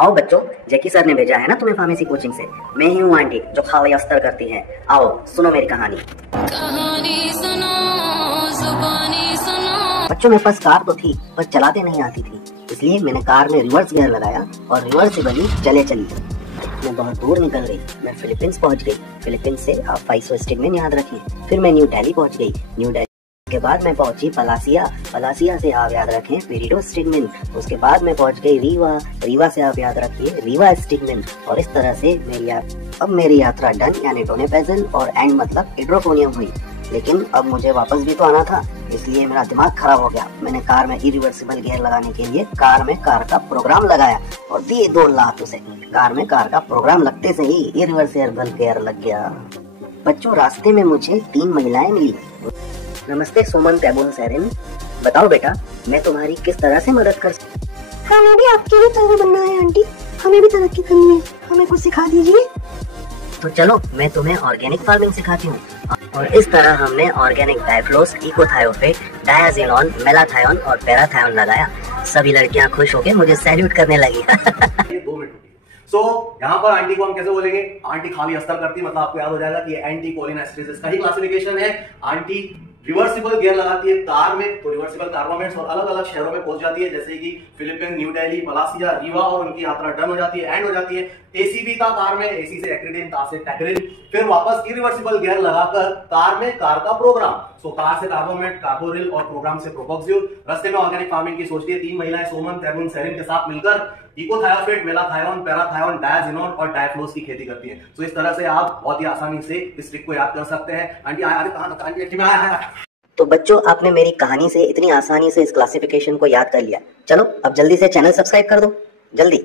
आओ बच्चों, Jackie sir ने भेजा है ना तुम्हें फार्मेसी कोचिंग से। मैं ही हूँ आंटी जो खाली अस्तर करती है। आओ सुनो मेरी कहानी। सुनो, जुबानी सुनो। बच्चों मेरे पास कार तो थी पर चलाते नहीं आती थी, इसलिए मैंने कार में रिवर्स गियर लगाया और रिवर्सिबली चले चली। मैं बहुत दूर निकल गई। मैं फिलीपींस पहुंच गई। फिलीपींस से आप 500 स्टेटमेंट याद रखें। फिर मैं न्यू दिल्ली पहुंच गई। न्यू दिल्ली के बाद मैं पहुंची पलासिया। पलासिया से आप याद रखें पेरिडो स्टिगमेंट। उसके बाद मैं पहुंच गई रीवा। रीवा से आप याद रखिए रीवा स्टिगमेंट। और इस तरह से मेरी यात्रा डन यानी टोने पेजल और एंड मतलब हाइड्रोफोनियम हुई। लेकिन अब मुझे वापस भी तो आना था, इसलिए मेरा दिमाग खराब हो गया। मैंने कार में इरिवर्सिबल गियर लगाने के लिए कार में कार का प्रोग्राम लगाया और दिए 2 लाख उसे। कार में कार का प्रोग्राम लगते से ही इरिवर्सिबल गियर लग गया। बच्चों रास्ते में मुझे 3 महिलाएं मिली। नमस्ते सुमन तैबून सेरिन, बताओ बेटा मैं तुम्हारी किस तरह से मदद कर सकती हूँ? हमें भी आपकी ही तरह बनना है आंटी, हमें भी तरक्की करनी है, हमें कुछ सिखा दीजिए। तो चलो मैं तुम्हें ऑर्गेनिक फार्मिंग सिखाती हूँ। और इस तरह हमने ऑर्गेनिक डायफ्लोस, इकोथायोफेट, डायाजिनोन, मेलाथायोन और पैराथायोन लगाया। सभी लड़कियाँ खुश होकर मुझे सैल्यूट करने लगी। 2 मिनट यहाँ पर आंटी को हम कैसे बोलेंगे? आंटी खाली अस्तर करती, मतलब आपको याद हो जाएगा कि एंटी कोलिनेस्टेसिस का ही क्लासिफिकेशन है। आंटी रिवर्सिबल गियर लगाती है कार में, तो रिवर्सिबल कार्बोमेट्स और अलग अलग शहरों में पहुंच जाती है, जैसे कि फिलीपींस, न्यू दिल्ली, पलासिया, रीवा, और उनकी यात्रा डन हो जाती है, एंड हो जाती है। एसी भी था कार में, एसी से एक्रिडिन, ता से टैक्रिन। फिर वापस इरिवर्सिबल गियर लगाकर कार में कार का प्रोग्राम। सो कार से कार्बोमेट, कार्बोरिल और प्रोग्राम से प्रोपोक्सिल। रास्ते में ऑर्गेनिक फार्मिंग की सोचती है 3 महिलाएं सोमन, तैबून, सेरिन के साथ मिलकर इकोथायोफेट, मेलाथायोन, पैराथायोन, डायाजिनोन और डायफ्लोस की खेती करती है। सो इस तरह से आप बहुत ही आसानी से इस ट्रिक को याद कर सकते हैं। आंटी आंटी तो बच्चों आपने मेरी कहानी से इतनी आसानी से इस क्लासिफिकेशन को याद कर लिया। चलो अब जल्दी से चैनल सब्सक्राइब कर दो, जल्दी।